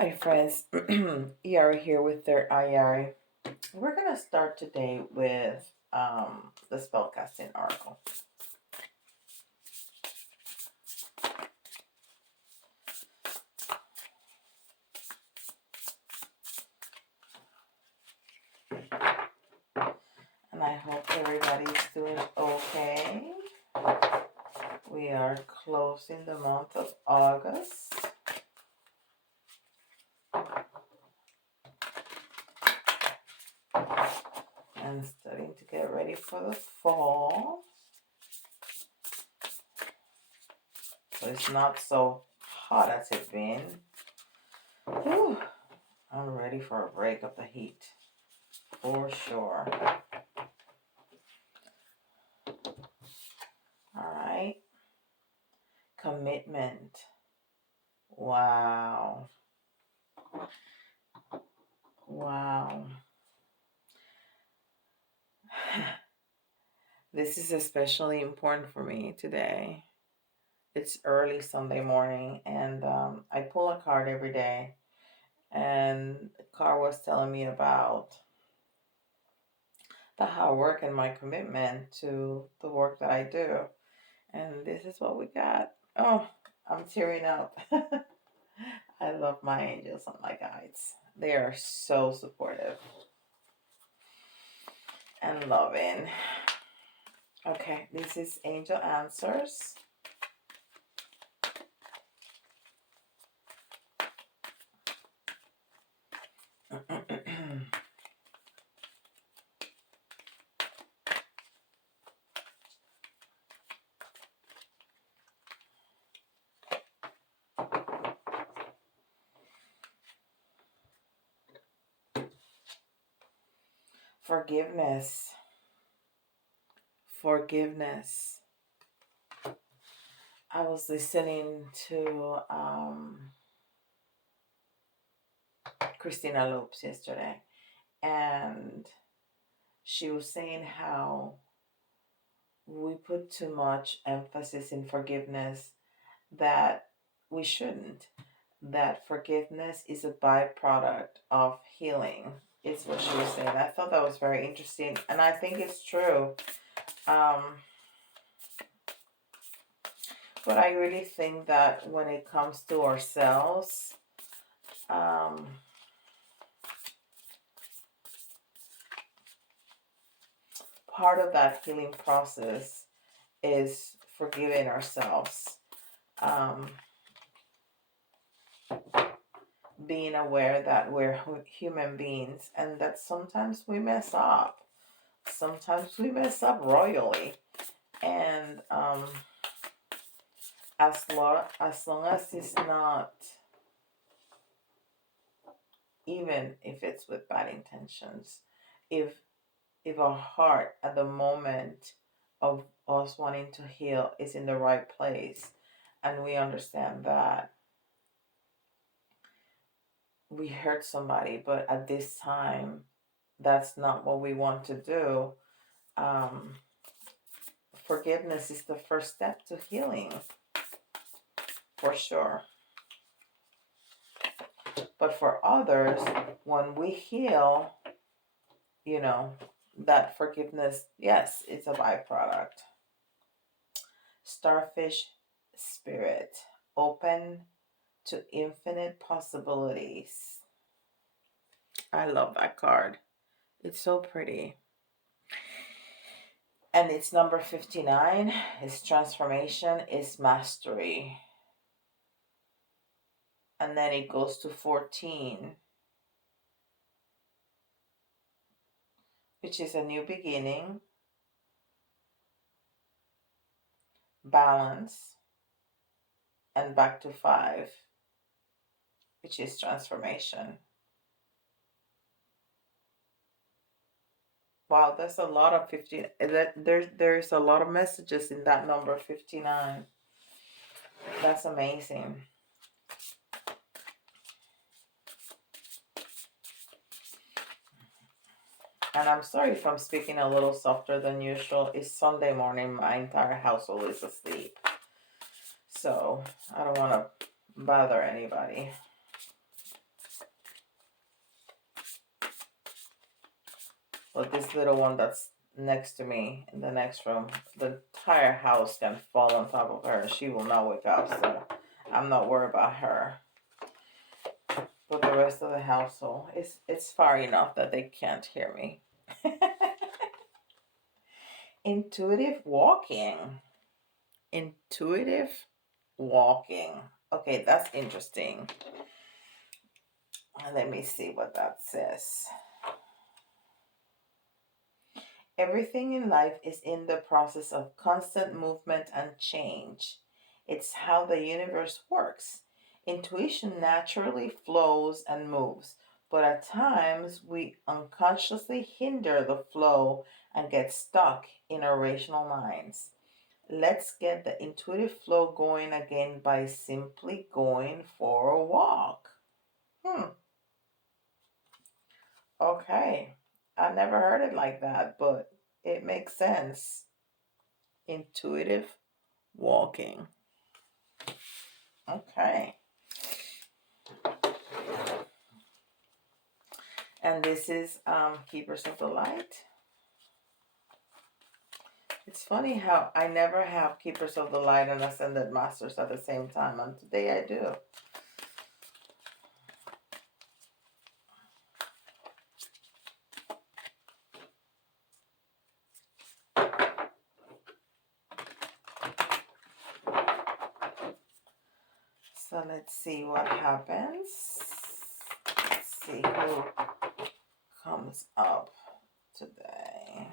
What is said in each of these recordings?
Hi friends, Yara here with their IR. We're gonna start today with the spellcasting oracle. And I hope everybody's doing okay. We are closing the month of August. And starting to get ready for the fall. So it's not so hot as it's been. Whew. I'm ready for a break of the heat. For sure. Alright. Commitment. Wow. Wow. This is especially important for me today. It's early Sunday morning, and I pull a card every day. And the card was telling me about the hard work and my commitment to the work that I do. And this is what we got. Oh, I'm tearing up. I love my angels and my guides. They are so supportive and loving. Okay, this is Angel Answers. Forgiveness. Forgiveness. I was listening to Christina Lopes yesterday, and she was saying how we put too much emphasis in forgiveness that we shouldn't. That forgiveness is a byproduct of healing. It's what she was saying. I thought that was very interesting, and I think it's true. But I really think that when it comes to ourselves, part of that healing process is forgiving ourselves. Being aware that we're human beings and that sometimes we mess up. Sometimes we mess up royally. And as long as it's not, even if it's with bad intentions, if our heart at the moment of us wanting to heal is in the right place, and we understand that we hurt somebody, but at this time that's not what we want to do, forgiveness is the first step to healing, for sure. But for others, when we heal, that forgiveness, yes, it's a byproduct. Starfish spirit, open to infinite possibilities. I love that card. It's so pretty. And it's number 59. It's transformation, is mastery. And then it goes to 14, which is a new beginning, balance, and back to 5, which is transformation. Wow, there's a lot of 15. There's a lot of messages in that number 59. That's amazing. And I'm sorry if I'm speaking a little softer than usual. It's Sunday morning. My entire household is asleep. So I don't want to bother anybody. But this little one that's next to me in the next room, the entire house can fall on top of her and she will not wake up. So I'm not worried about her. But the rest of the household, it's far enough that they can't hear me. Intuitive walking. Intuitive walking. Okay, that's interesting. Let me see what that says. Everything in life is in the process of constant movement and change. It's how the universe works. Intuition naturally flows and moves, but at times we unconsciously hinder the flow and get stuck in our rational minds. Let's get the intuitive flow going again by simply going for a walk. Okay. I never heard it like that, but it makes sense. Intuitive walking. Okay. And this is Keepers of the Light. It's funny how I never have Keepers of the Light and Ascended Masters at the same time, and today I do. So let's see what happens. Let's see who comes up today.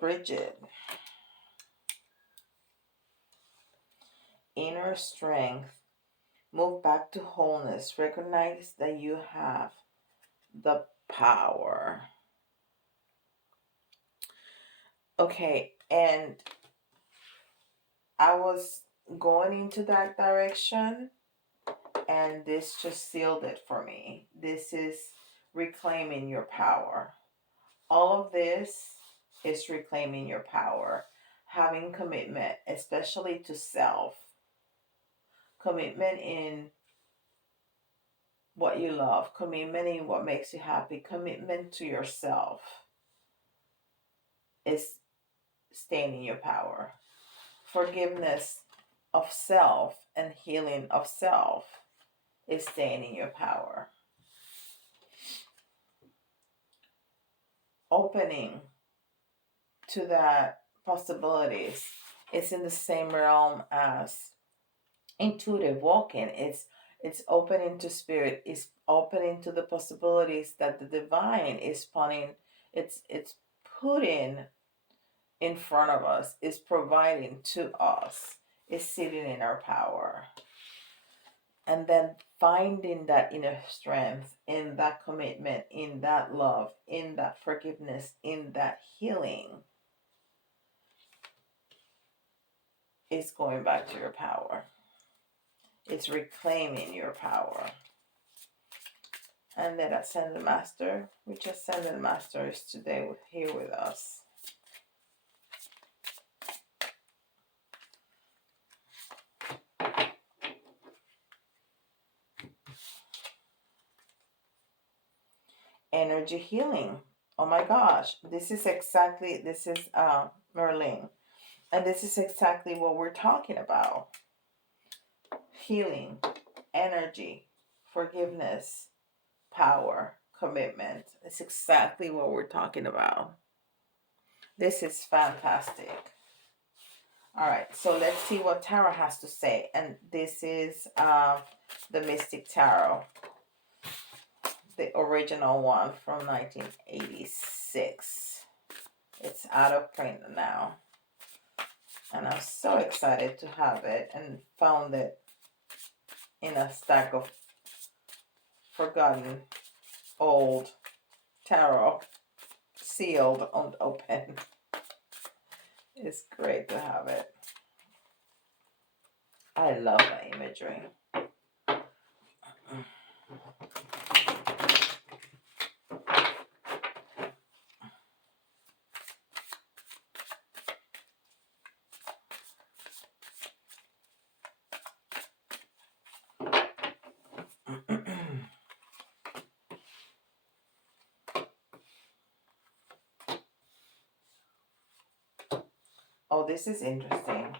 Bridget. Inner strength. Move back to wholeness. Recognize that you have the power. Okay, and I was going into that direction, and this just sealed it for me. This is reclaiming your power. All of this is reclaiming your power. Having commitment, especially to self. Commitment in what you love. Commitment in what makes you happy. Commitment to yourself is staying in your power. Forgiveness of self and healing of self is staying in your power. Opening to that possibilities. It's in the same realm as intuitive walking. It's opening to spirit. It's opening to the possibilities that the divine is putting. It's putting in front of us, is providing to us, is sitting in our power. And then finding that inner strength, in that commitment, in that love, in that forgiveness, in that healing, is going back to your power. It's reclaiming your power. And then Ascended Master, which Ascended Master is today here with us. Energy healing. Oh my gosh, this is Merlin. And this is exactly what we're talking about. Healing, energy, forgiveness, power, commitment. It's exactly what we're talking about. This is fantastic. All right, so let's see what Tarot has to say. And this is the Mystic Tarot, the original one from 1986. It's out of print now. And I'm so excited to have it, and found it in a stack of forgotten old tarot, sealed, unopened. It's great to have it. I love the imagery. Oh, this is interesting.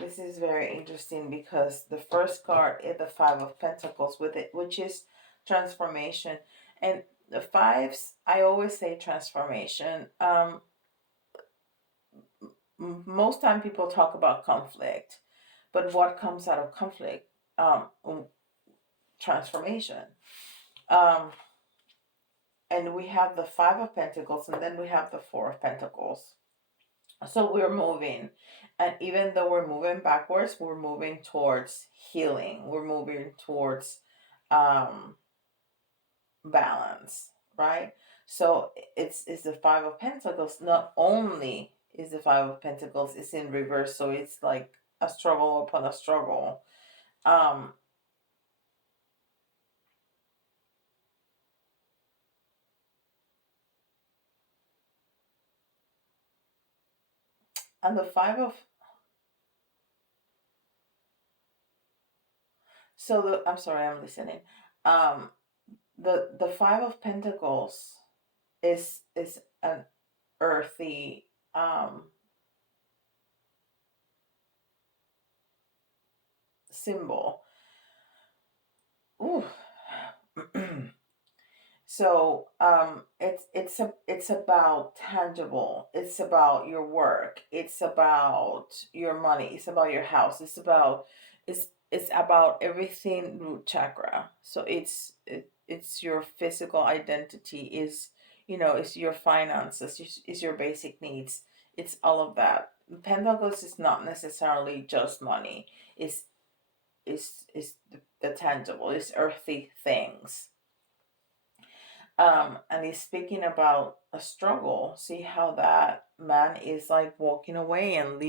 This is very interesting because the first card is the Five of Pentacles with it, which is transformation. And the fives, I always say transformation. Most time people talk about conflict, but what comes out of conflict? Transformation. And we have the Five of Pentacles, and then we have the Four of Pentacles. So we're moving, and even though we're moving backwards, we're moving towards healing. We're moving towards um, balance, right? So it's the Five of Pentacles. Not only is the Five of Pentacles, it's in reverse, so it's like a struggle upon a struggle. And the Five of I'm sorry, I'm listening. Um, the Five of Pentacles is an earthy symbol. Ooh. So it's about tangible. It's about your work. It's about your money. It's about your house. It's about everything root chakra. So it's your physical identity. Is it's your finances. It's your basic needs. It's all of that. Pentacles is not necessarily just money. It's the tangible. It's earthy things. And he's speaking about a struggle. See how that man is like walking away and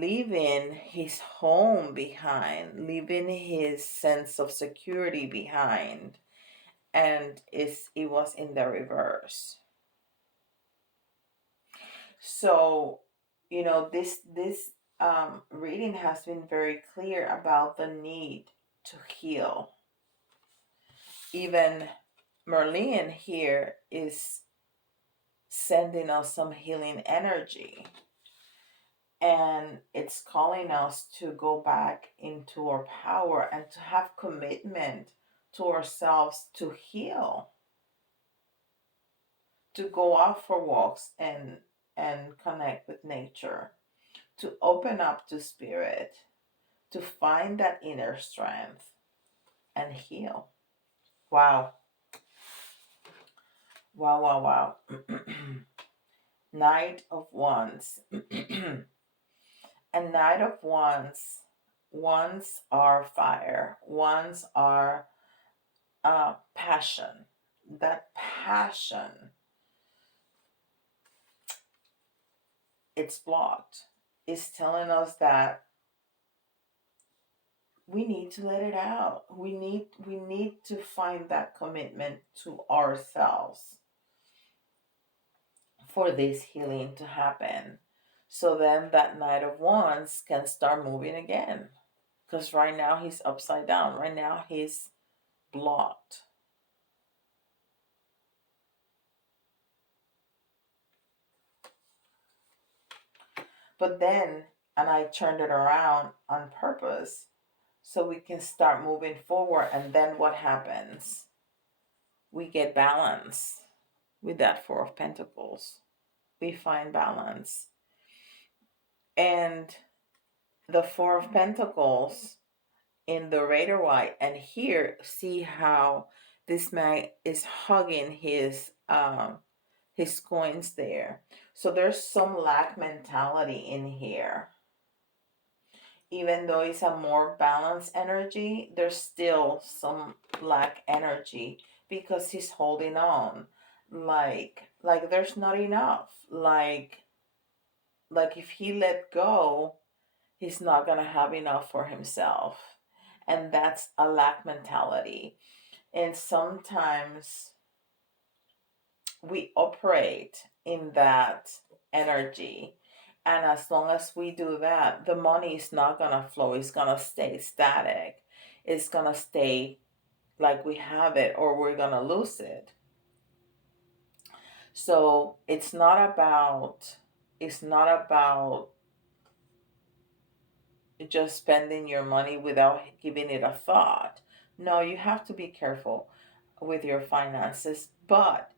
leaving his home behind, leaving his sense of security behind. And it was in the reverse. So, this reading has been very clear about the need to heal. Even Merlin here is sending us some healing energy, and it's calling us to go back into our power and to have commitment to ourselves to heal, to go out for walks and connect with nature, to open up to spirit, to find that inner strength and heal. Wow. Wow, wow, wow. Knight of Wands. And Knight of Wands are fire. Wands are passion. That passion, it's blocked. It's telling us that we need to let it out. We need to find that commitment to ourselves for this healing to happen. So then that Knight of Wands can start moving again. Because right now he's upside down. Right now he's blocked. But then, and I turned it around on purpose so we can start moving forward. And then what happens? We get balance with that Four of Pentacles. We find balance. And the Four of Pentacles in the Raider White, and here see how this man is hugging his coins there. So there's some lack mentality in here. Even though it's a more balanced energy, there's still some lack energy because he's holding on. Like there's not enough. Like if he let go, he's not gonna have enough for himself. And that's a lack mentality. And sometimes we operate in that energy. And as long as we do that, the money is not going to flow. It's going to stay static. It's going to stay like we have it, or we're going to lose it. So it's not about It's not about just spending your money without giving it a thought. No, you have to be careful with your finances, but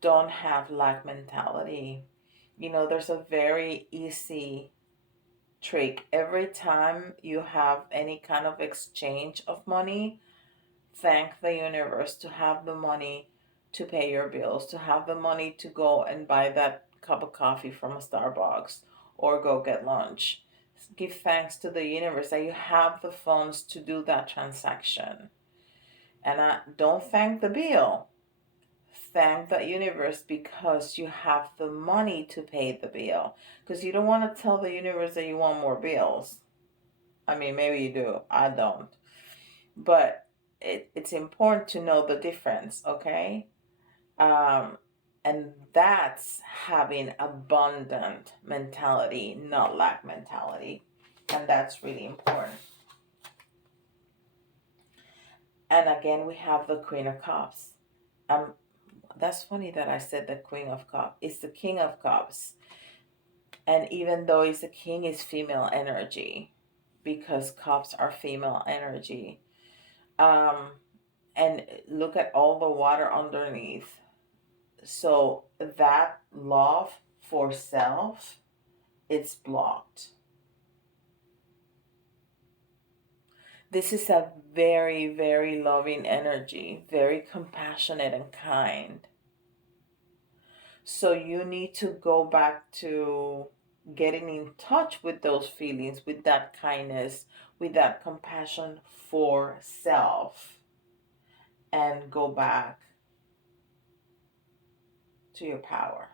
don't have lack mentality. There's a very easy trick. Every time you have any kind of exchange of money, thank the universe to have the money to pay your bills, to have the money to go and buy that cup of coffee from a Starbucks or go get lunch. Give thanks to the universe that you have the funds to do that transaction. And don't thank the bill. Thank the universe because you have the money to pay the bill. Because you don't want to tell the universe that you want more bills. I mean, maybe you do. I don't. But it's important to know the difference, okay? And that's having abundant mentality, not lack mentality. And that's really important. And again, we have the Queen of Cups. That's funny that I said the Queen of Cups. It's the King of Cups. And even though it's the king, is female energy, because cups are female energy. And look at all the water underneath. So that love for self, it's blocked. This is a very, very loving energy, very compassionate and kind. So you need to go back to getting in touch with those feelings, with that kindness, with that compassion for self, and go back to your power.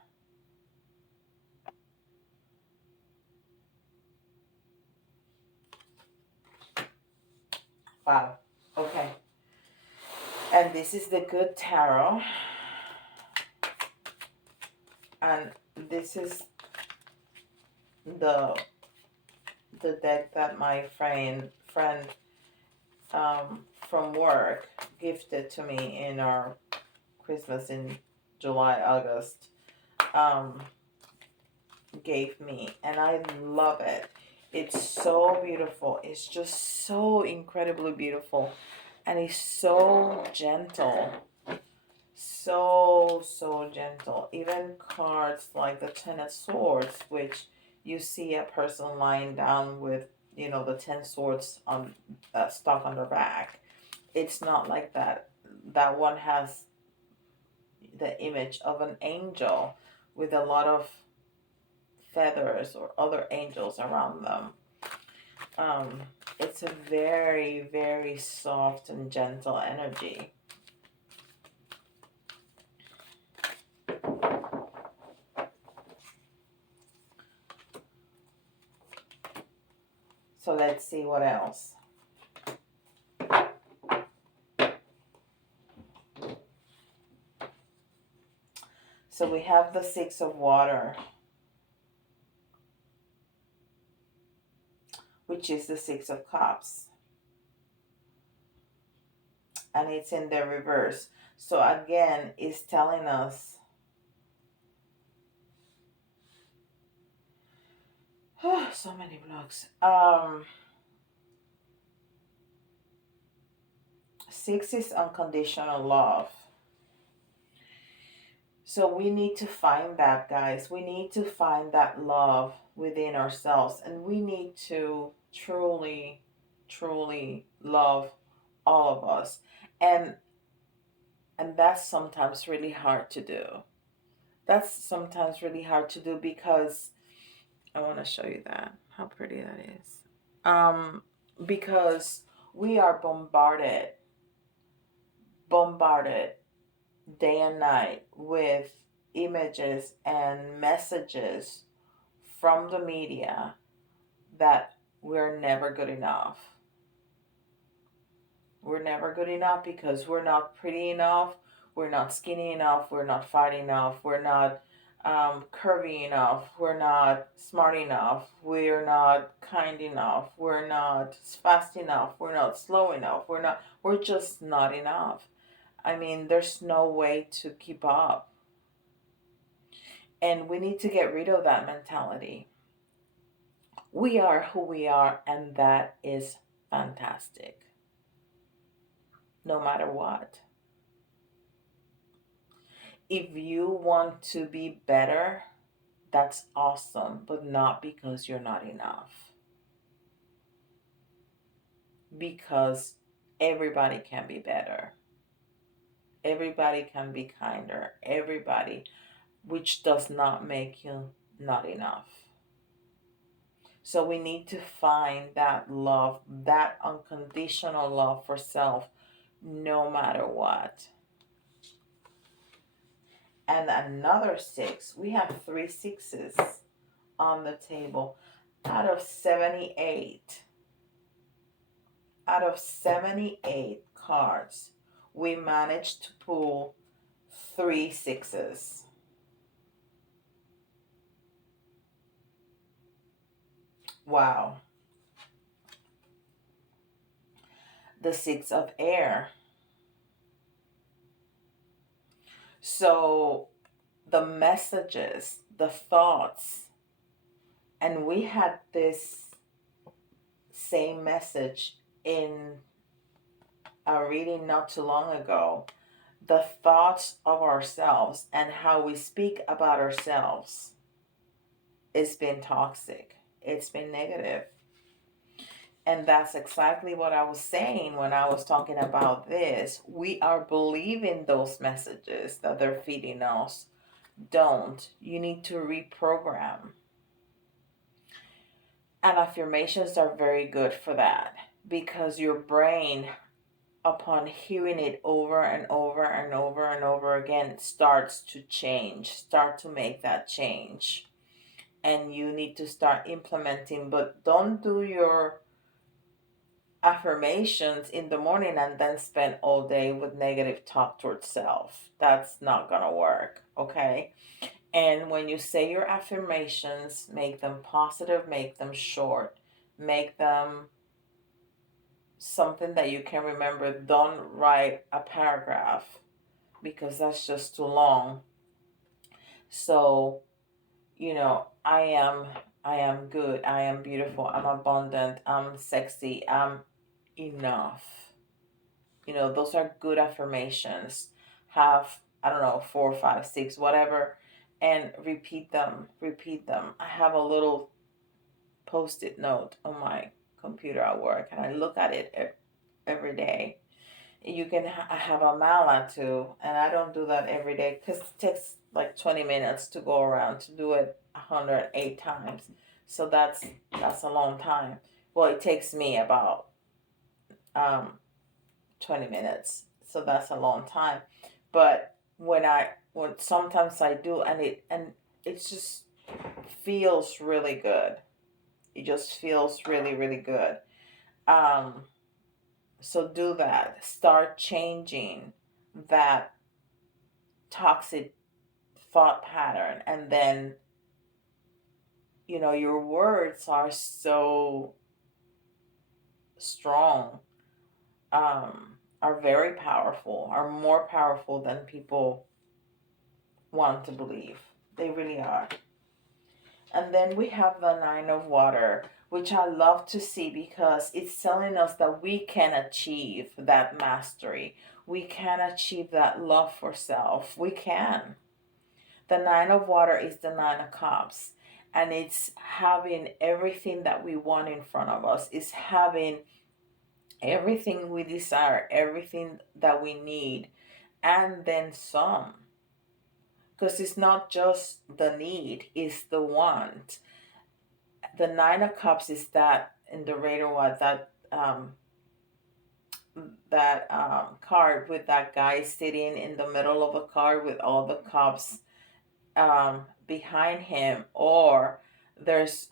Wow. Okay. And this is the Good Tarot. And this is the deck that my friend from work gifted to me in our Christmas in July, August, gave me, and I love it. It's so beautiful. It's just so incredibly beautiful, and it's so gentle. So gentle. Even cards like the Ten of Swords, which you see a person lying down with, the 10 swords on stuck on their back. It's not like that. That one has the image of an angel with a lot of feathers or other angels around them. It's a very, very soft and gentle energy. So let's see what else. So we have the Six of Water, which is the Six of Cups. And it's in the reverse. So again, it's telling us so many blocks. 6 is unconditional love. So we need to find that, guys. We need to find that love within ourselves. And we need to truly, truly love all of us. And that's sometimes really hard to do. That's sometimes really hard to do because I want to show you that. How pretty that is. Because we are bombarded day and night with images and messages from the media that we're never good enough. We're never good enough because we're not pretty enough, we're not skinny enough, we're not fat enough, we're not curvy enough, we're not smart enough, we're not kind enough, we're not fast enough, we're not slow enough, we're just not enough. I mean, there's no way to keep up. And we need to get rid of that mentality. We are who we are, and that is fantastic. No matter what. If you want to be better, that's awesome, but not because you're not enough. Because everybody can be better. Everybody can be kinder. Everybody, which does not make you not enough. So we need to find that love, that unconditional love for self, no matter what. And another 6. We have 3 6s on the table out of 78. Out of 78 cards, we managed to pull 3 6s. Wow. The 6 of air. So the messages, the thoughts, and we had this same message in a reading not too long ago. The thoughts of ourselves and how we speak about ourselves, it's been toxic. It's been negative. And that's exactly what I was saying when I was talking about this. We are believing those messages that they're feeding us. Don't. You need to reprogram. And affirmations are very good for that, because your brain, upon hearing it over and over and over and over again, starts to change, start to make that change. And you need to start implementing, but don't do your affirmations in the morning and then spend all day with negative talk towards self. That's not gonna work, okay? And when you say your affirmations, make them positive, make them short, make them something that you can remember. Don't write a paragraph, because that's just too long. So, I am good, I am beautiful, I'm abundant, I'm sexy, I'm enough. Those are good affirmations. Have, I don't know, 4, 5, 6, whatever, and repeat them. I have a little post-it note on my computer at work, and I look at it every day. You can have a mala too, and I don't do that every day because it takes like 20 minutes to go around. To do it 108 times, so that's a long time. Well, it takes me about 20 minutes, so that's a long time. But when sometimes I do, and it just feels really good. It just feels really, really good. So do that. Start changing that toxic thought pattern, and then your words are so strong, are very powerful, are more powerful than people want to believe. They really are. And then we have the 9 of water, which I love to see, because it's telling us that we can achieve that mastery. We can achieve that love for self. We can. The 9 of water is the 9 of cups, and it's having everything that we want in front of us. It's having everything we desire, everything that we need, and then some. Because it's not just the need, it's the want. The 9 of cups is that in the radar, what that card with that guy sitting in the middle of a card with all the cups behind him. Or there's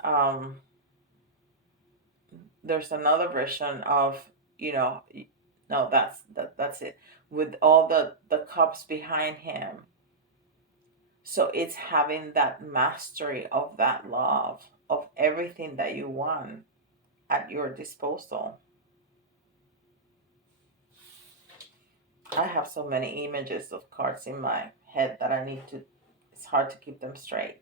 another version of, no, that's it, with all the cups behind him. So it's having that mastery of that love, of everything that you want at your disposal. I have so many images of cards in my head that I need to It's hard to keep them straight.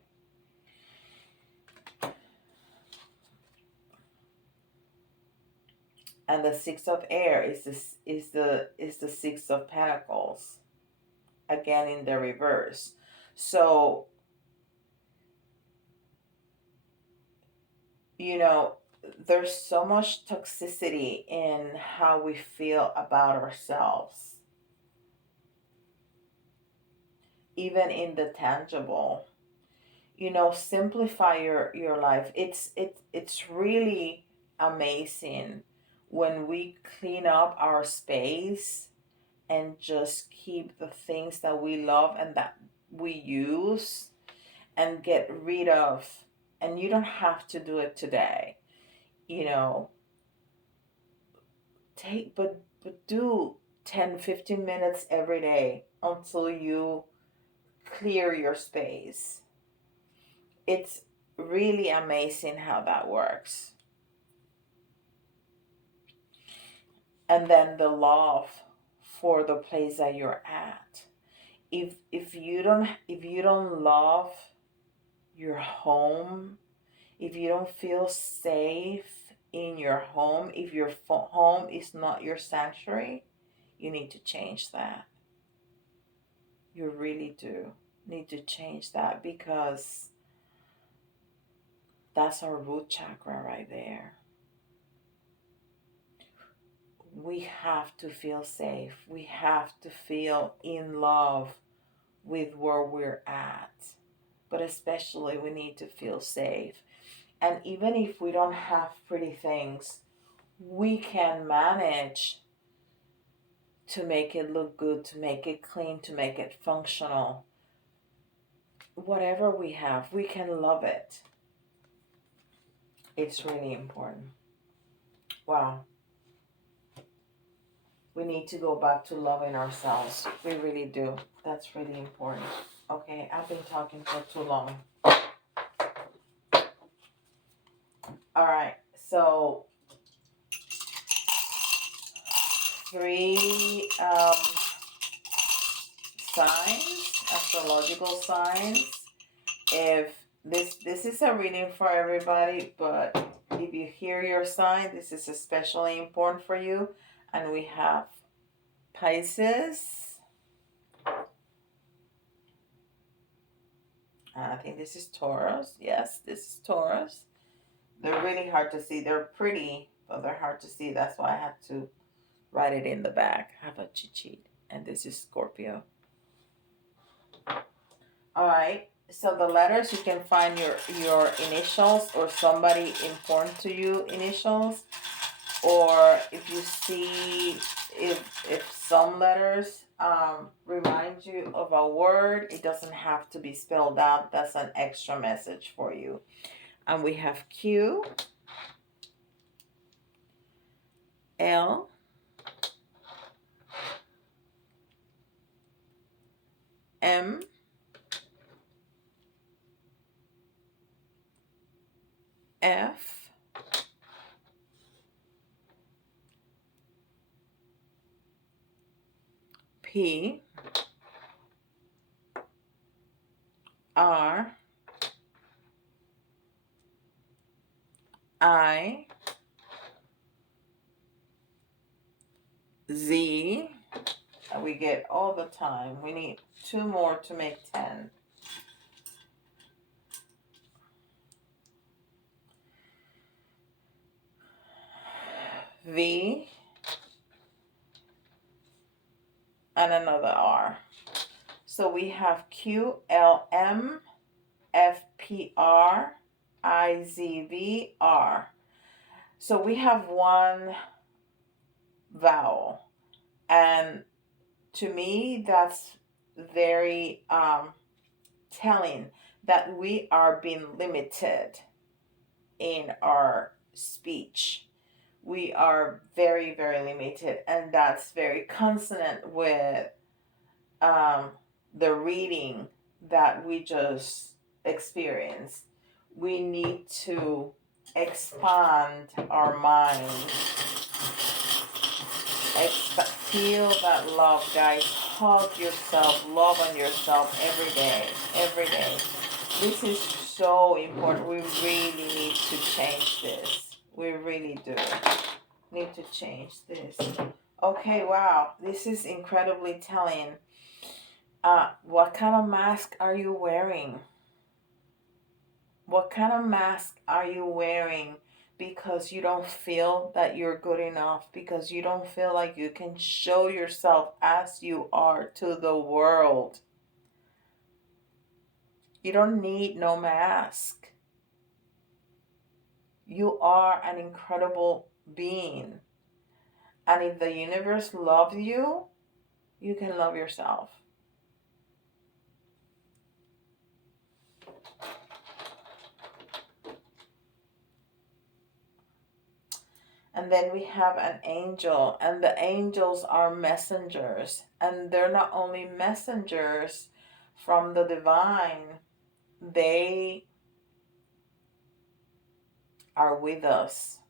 And the Six of Air is the Six of Pentacles, again in the reverse. So, you know, there's so much toxicity in how we feel about ourselves, even in the tangible. You know, simplify your life. It's really amazing when we clean up our space and just keep the things that we love and that we use and get rid of. And you don't have to do it today, you know. But do 10-15 minutes every day until you clear your space. It's really amazing how that works. And then the love for the place that you're at. If you don't love your home, if you don't feel safe in your home, if your home is not your sanctuary, you need to change that. You really do need to change that, because that's our root chakra right there. We have to feel safe. We have to feel in love with where we're at. But especially we need to feel safe. And even if we don't have pretty things, we can manage to make it look good, to make it clean, to make it functional. Whatever we have, we can love it. It's really important. Wow. We need to go back to loving ourselves. We really do. That's really important. Okay, I've been talking for too long. All right, so 3 signs, astrological signs. If this is a reading for everybody, but if you hear your sign, this is especially important for you. And we have Pisces. I think this is Taurus. Yes, this is Taurus. They're really hard to see. They're pretty, but they're hard to see. That's why I have to write it in the back. I have a cheat sheet. And this is Scorpio. All right. So the letters, you can find your initials or somebody important to you initials. Or if you see if some letters remind you of a word, it doesn't have to be spelled out. That's an extra message for you. And we have Q, L, M, F, P, R, I, Z, that we get all the time. We need 2 more to make 10. V, and another R. So we have Q, L, M, F, P, R, I, Z, V, R. So we have one vowel. And to me, that's very telling that we are being limited in our speech. We are very, very limited, and that's very consonant with the reading that we just experienced. We need to expand our mind. Feel that love, guys. hug yourself, love on yourself every day, every day. This is so important. We really need to change this. We really do need to change this. Okay, wow, this is incredibly telling. What kind of mask are you wearing? What kind of mask are you wearing because you don't feel that you're good enough, because you don't feel like you can show yourself as you are to the world? You don't need no mask. You are an incredible being. And if the universe loves you, you can love yourself. And then we have an angel, and the angels are messengers. And they're not only messengers from the divine, they are with us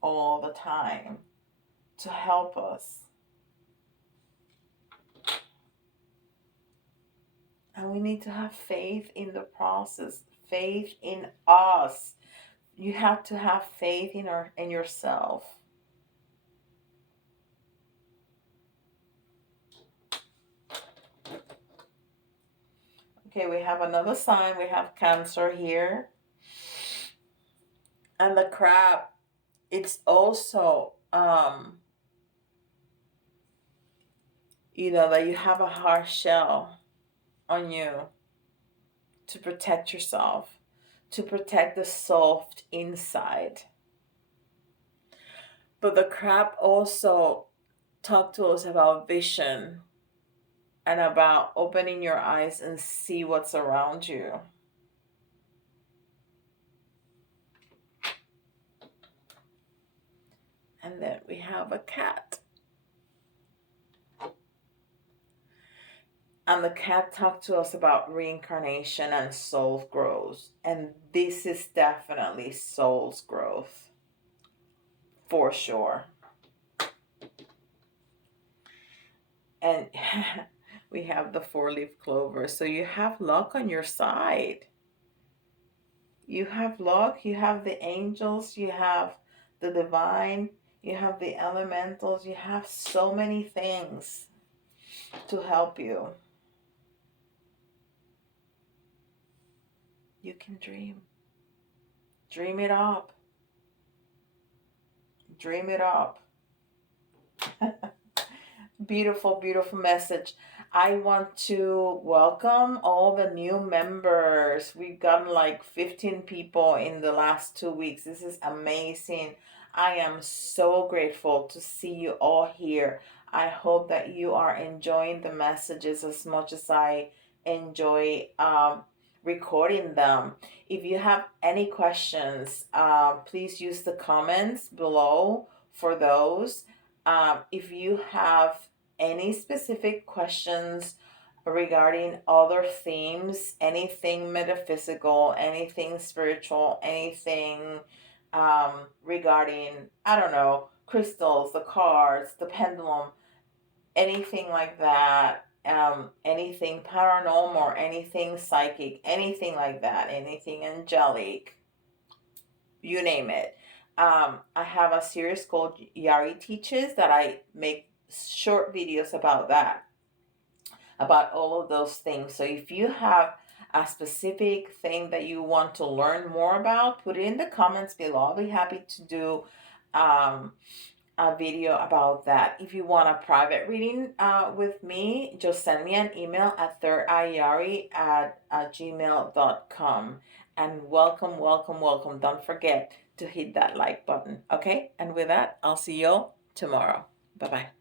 all the time to help us. And we need to have faith in the process, faith in us. You have to have faith in yourself. Okay, we have another sign. We have Cancer here. And the crab, it's also, that you have a hard shell on you to protect yourself, to protect the soft inside. But the crab also talked to us about vision and about opening your eyes and see what's around you. And then we have a cat. And the cat talked to us about reincarnation and soul growth. And this is definitely soul's growth. For sure. And we have the 4-leaf clover. So you have luck on your side. You have luck. You have the angels. You have the divine. You have the elementals. You have so many things to help you. You can dream. Dream it up. Dream it up. Beautiful, beautiful message. I want to welcome all the new members. We've gotten like 15 people in the last 2 weeks. This is amazing. I am so grateful to see you all here. I hope that you are enjoying the messages as much as I enjoy recording them. If you have any questions, please use the comments below for those. If you have any specific questions regarding other themes, anything metaphysical, anything spiritual, anything regarding, I don't know, crystals, the cards, the pendulum, anything like that, anything paranormal, anything psychic, anything like that, anything angelic, you name it. I have a series called Yari Teaches that I make short videos about that, about all of those things. So if you have a specific thing that you want to learn more about, put it in the comments below. I'll be happy to do a video about that. If you want a private reading with me, just send me an email at thirdeyeyari@gmail.com. And welcome, welcome, welcome. Don't forget to hit that like button. Okay? And with that, I'll see you all tomorrow. Bye-bye.